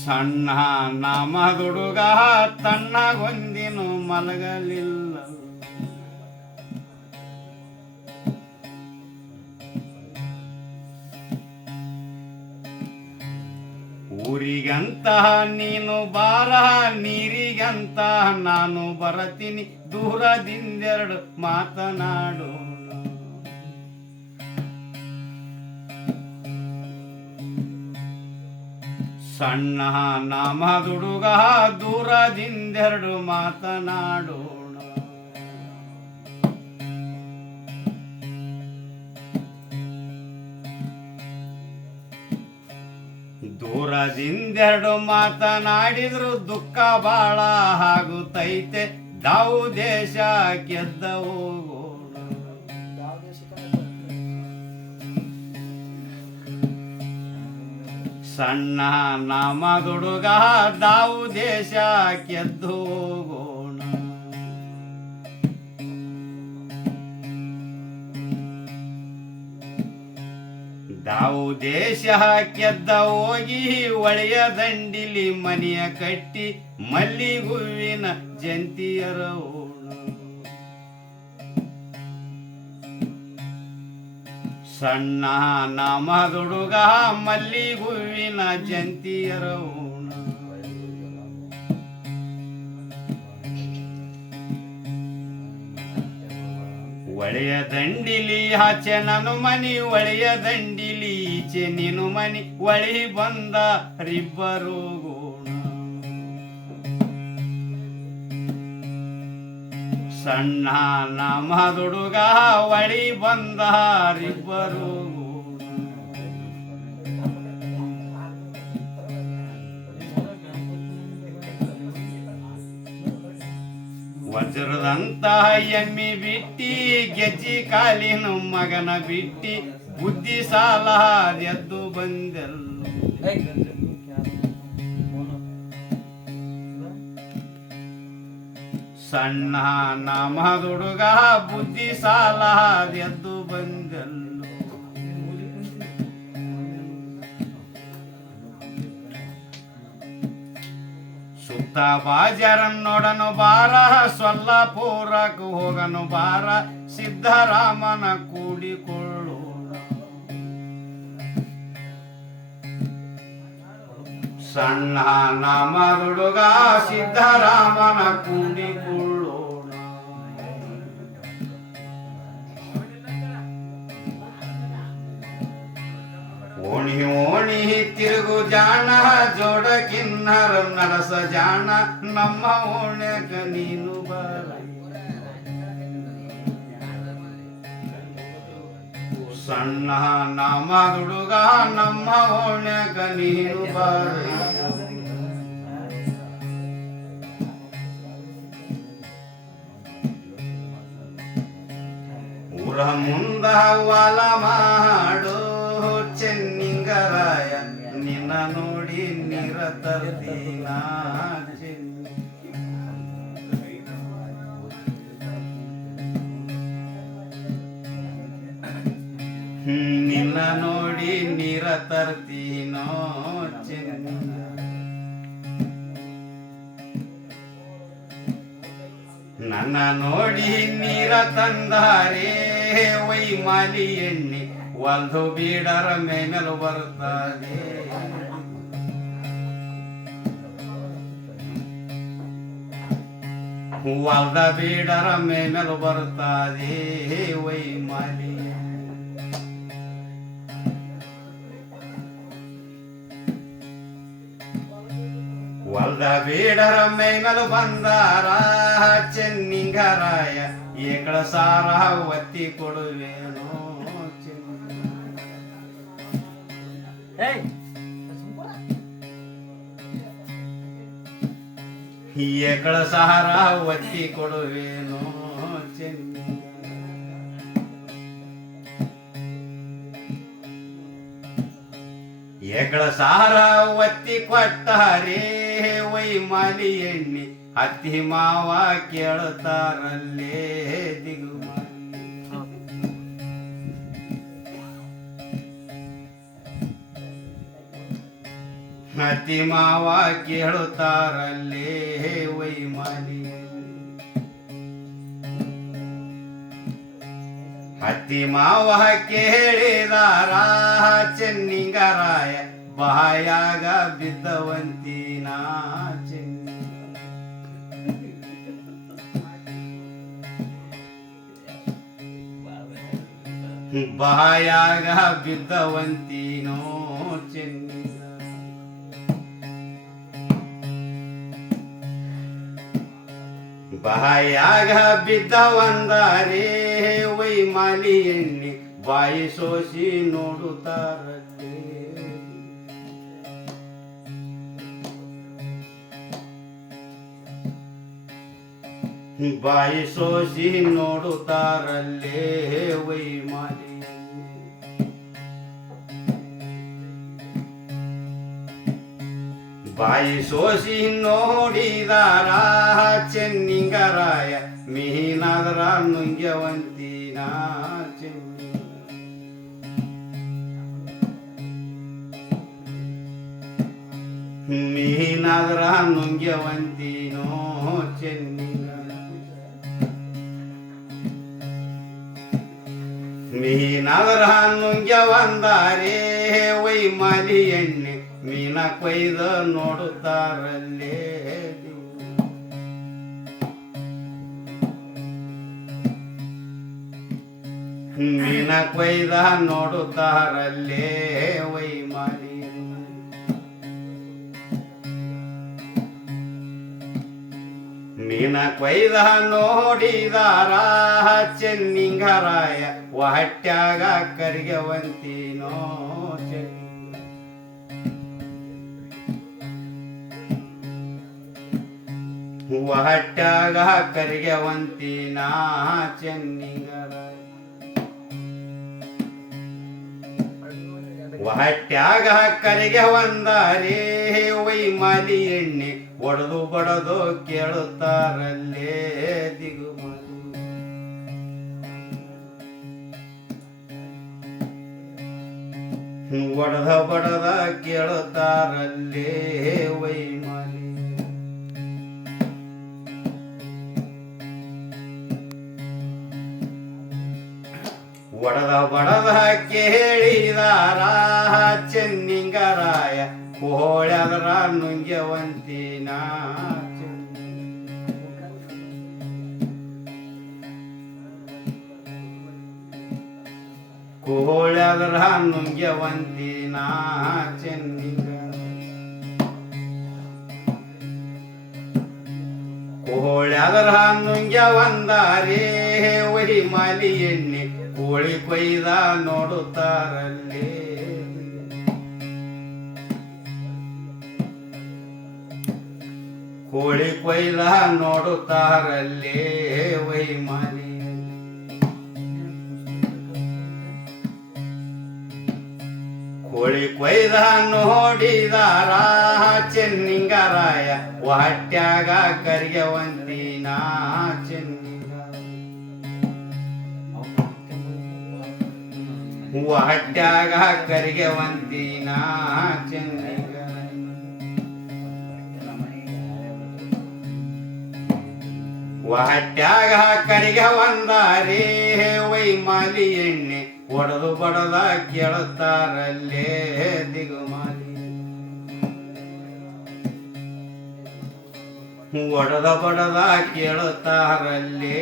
ಸಣ್ಣ ನಾಮದುಡುಗ ತಣ್ಣಗೊಂದಿನು ಮಲಗಲಿಲ್ಲ. ಊರಿಗಂತ ನೀನು ಬಾರ, ನೀರಿಗಂತ ನಾನು ಬರತೀನಿ, ದೂರದಿಂದೆರಡು ಮಾತನಾಡು. ಸಣ್ಣ ನಾಮದುಡುಗ ದೂರದಿಂದೆರಡು ಮಾತನಾಡೋಣ. ದೂರದಿಂದೆರಡು ಮಾತನಾಡಿದ್ರು ದುಃಖ ಬಾಳ ಆಗುತ್ತೈತೆ, ದಾವು ದೇಶ ಗೆದ್ದ ಹೋಗೋಣ. ಸಣ್ಣ ನಾಮದುಡುಗ ದಾವು ದೇಶ ಗೆದ್ದು ಹೋಗೋಣ. ದಾವು ದೇಶ ಗೆದ್ದ ಹೋಗಿ ಒಳೆಯ ದಂಡಿಲಿ ಮನೆಯ ಕಟ್ಟಿ ಮಲ್ಲಿಗುವಿನ ಜಂತಿಯರವೋಣ. ಸಣ್ಣ ನಾಮದುಡುಗ ಮಲ್ಲಿಗುವಿನ ಜಂತಿಯರವೋಣ. ಒಳೆಯ ದಂಡಿಲಿ ಆಚೆ ನಾನು ಮನಿ, ಒಳೆಯ ದಂಡಿಲಿ ಈಚೆ ನೀನು ಮನಿ, ಒಳಿ ಬಂದ ರಿಬ್ಬರು ಗೋಣ. ಸಣ್ಣ ನಾಮದುಡುಗ ಒಳಿ ಬಂದ ರಿಬ್ಬರು ಗೋಣ. ವಜ್ರದಂತ ಎಮ್ಮಿ ಬಿಟ್ಟಿ, ಗೆಜ್ಜಿ ಕಾಲಿನ ಮಗನ ಬಿಟ್ಟಿ, ಬುದ್ಧಿ ಸಾಲ ಎದ್ದು ಬಂದೆಲ್ಲ. ಸಣ್ಣ ನಾಮದುಡುಗ ಬುದ್ಧಿ ಸಾಲ ಎದ್ದು ಬಂದೆಲ್ಲ. ಸುತ್ತ ಬಾಜಾರನ್ನೊಡನು ಬಾರ, ಸೊಲ್ಲಾಪುರಕ್ಕೆ ಹೋಗನು ಬಾರ, ಸಿದ್ದರಾಮನ ಕೂಡಿಕೊಳ್ಳೋಣ. ಸಣ್ಣ ನಾಮದುಡುಗ ಸಿದ್ದರಾಮನ ಕೂಡಿಕೊಳ್ಳೋಣ. ಓಣಿ ಓಣಿ ತಿರುಗು ಜಾಣ, ಜೋಡ ಕಿನ್ನರ ನರಸ ಜಾಣ, ನಮ್ಮ ಓಣ್ಯಾಗ ನೀನು ಬರ. ಸಣ್ಣ ನಾಮದುಡುಗ ನಮ್ಮ ಓಣ್ಯಾಗ ನೀನು ಬರ. ಊರ ಮುಂದ ವಾಲ ಮಾಡು ಚೆನ್ನಿಂಗರಾಯ, ನಿನ್ನ ನೋಡಿ ನೀರ ತರ್ತೀನ. ನಿನ್ನ ನೋಡಿ ನೀರ ತರ್ತೀನೋ ಚೆನ್ನ. ನನ್ನ ನೋಡಿ ನೀರ ತಂದಾರೆ ವೈಮಾಲಿ ಎಣ್ಣೆ, ಒಂದು ಬೀಡರ ಮೇಮೆಲು ಬರುತ್ತದೆ. ಹೊಲ್ದ ಬೀಡರ ಮೇಮೆಲು ಬರುತ್ತದೆ ವೈಮಾಲಿ. ಹೊಲ್ದ ಬೀಡರ ಮೇಮೆಲು ಬಂದಾರ ಚೆನ್ನಿಂಗರಾಯ, ಏಕಳ ಸಾರ ಒತ್ತಿ ಕೊಡುವೇನೋ. ಏಕಳ ಸಹಾರ ಒತ್ತಿ ಕೊಡುವೇನೋ ಚೆನ್ನ. ಏಕಳ ಸಹಾರ ಒತ್ತಿ ಕೊಟ್ಟಾರೇ ವೈಮಾಲಿ ಎಣ್ಣೆ, ಅತ್ತಿ ಮಾವ ಕೇಳ್ತಾರಲ್ಲೇ ದಿಗು. ಅತ್ತಿ ಮಾವ ಕೇಳುತ್ತಾರಲ್ಲೇ ವೈಮಾಲಿ. ಅತ್ತಿ ಮಾವ ಕೇಳಿದಾರ ಚೆನ್ನಿಂಗರಾಯ ಬಾಯಾಗ ಬಿದ್ದವಂತಿನ ಚೆನ್ನಿ. ಬಾಯಾಗ ಬಿದ್ದವಂತಿನೋ ಚೆನ್ನಿ. ಬಾಯಾಗ ಬಿದ್ದವಂದಾರೇ ವೈಮಾಲಿ ಎಣ್ಣೆ ಬಾಯಿ ಸೋಸಿ ನೋಡುತ್ತಾರಲ್ಲೇ. ಬಾಯಿ ಸೋಸಿ ನೋಡುತ್ತಾರಲ್ಲೇ ವೈಮಾಲಿ. ಬಾಯಿ ಸೋಸಿ ನೋಡಿದಾರ ಚೆನ್ನಿಂಗರಾಯ ಮೀನಾದ್ರ ನುಂಗ್ಯವಂತಿನ ಚೆನ್ನಿ. ಮೀನಾದ್ರ ನುಂಗ್ಯವಂತಿನೋ ಚೆನ್ನಿಂಗ. ಮೀನಾದ್ರ ನುಂಗ್ಯವಂದಾರೇ ವೈಮಾಲಿ ಎಣ್ಣೆ ಮೀನ ಕೊಯ್ದ ನೋಡುತ್ತಾರಲ್ಲೇ. ಮೀನ ಕೊಯ್ದ ನೋಡುತ್ತಾರಲ್ಲೇ ವೈಮಾಲಿ. ಮೀನ ಕೊಯ್ದ ನೋಡಿದಾರ ಚೆನ್ನಿಂಗರಾಯ ಹೊಟ್ಯಾಗ ಕರಿಗೆವಂತಿನೋ ಚೆನ್ನಿ. ಹೊಟ್ಯಾಗ ಕರಿಗೆವಂತಿನ ಚೆನ್ನಿಂಗರಾಯ. ಹೊಟ್ಯಾಗ ಕರಿಗೆ ಒಂದಾರೇ ವೈಮಾಲಿ ಎಣ್ಣೆ ಒಡೆದು ಬಡದು ಕೇಳುತ್ತಾರಲ್ಲೇ ದಿಗುಮಾಲಿ. ಒಡೆದ ಬಡದ ಕೇಳುತ್ತಾರಲ್ಲೇ ವೈಮಾಲಿ. ಒಡೆದ ಬಡದ ಕೇಳಿದಾರ ಚೆನ್ನಿಂಗರಾಯ ಕೋಳ್ಯಾದ್ರ ನುಂಗ್ಯವಂತಿನ ಚೆನ್ನಿ. ಕೋಳ್ಯಾದ್ರ ನುಂಗ್ಯವಂತಿನ ಚೆನ್ನಿಂಗ. ಕೋಳ್ಯಾದ್ರ ನುಂಗ್ಯವಂದಾರೇ ವೈಮಾಲಿ ಎಣ್ಣೆ ಕೋಳಿ ಕೊಯ್ದ ನೋಡುತ್ತಾರಲ್ಲೇ. ಕೋಳಿ ಕೊಯ್ದ ನೋಡುತ್ತಾರಲ್ಲೇ ವೈಮಾಲಿ. ಕೋಳಿ ಕೊಯ್ದ ನೋಡಿದಾರ ಚೆನ್ನಿಂಗರಾಯ ಹೊಟ್ಯಾಗ ಕರಿಗೆವಂತಿನ ಚೆನ್ನಿ. ಹೊಟ್ಯಾಗ ಕರಿಗೆವಂತಿನ ಚೆನ್ನಿಗ. ಹೊಟ್ಯಾಗ ಕರಿಗೆವಂದಾರೇ ವೈಮಾಲಿ ಎಣ್ಣೆ ಒಡೆದು ಬಡದ ಕೇಳುತ್ತಾರಲ್ಲೇ ದಿಗುಮಾಲಿ. ಒಡೆದ ಬಡದ ಕೇಳುತ್ತಾರಲ್ಲೇ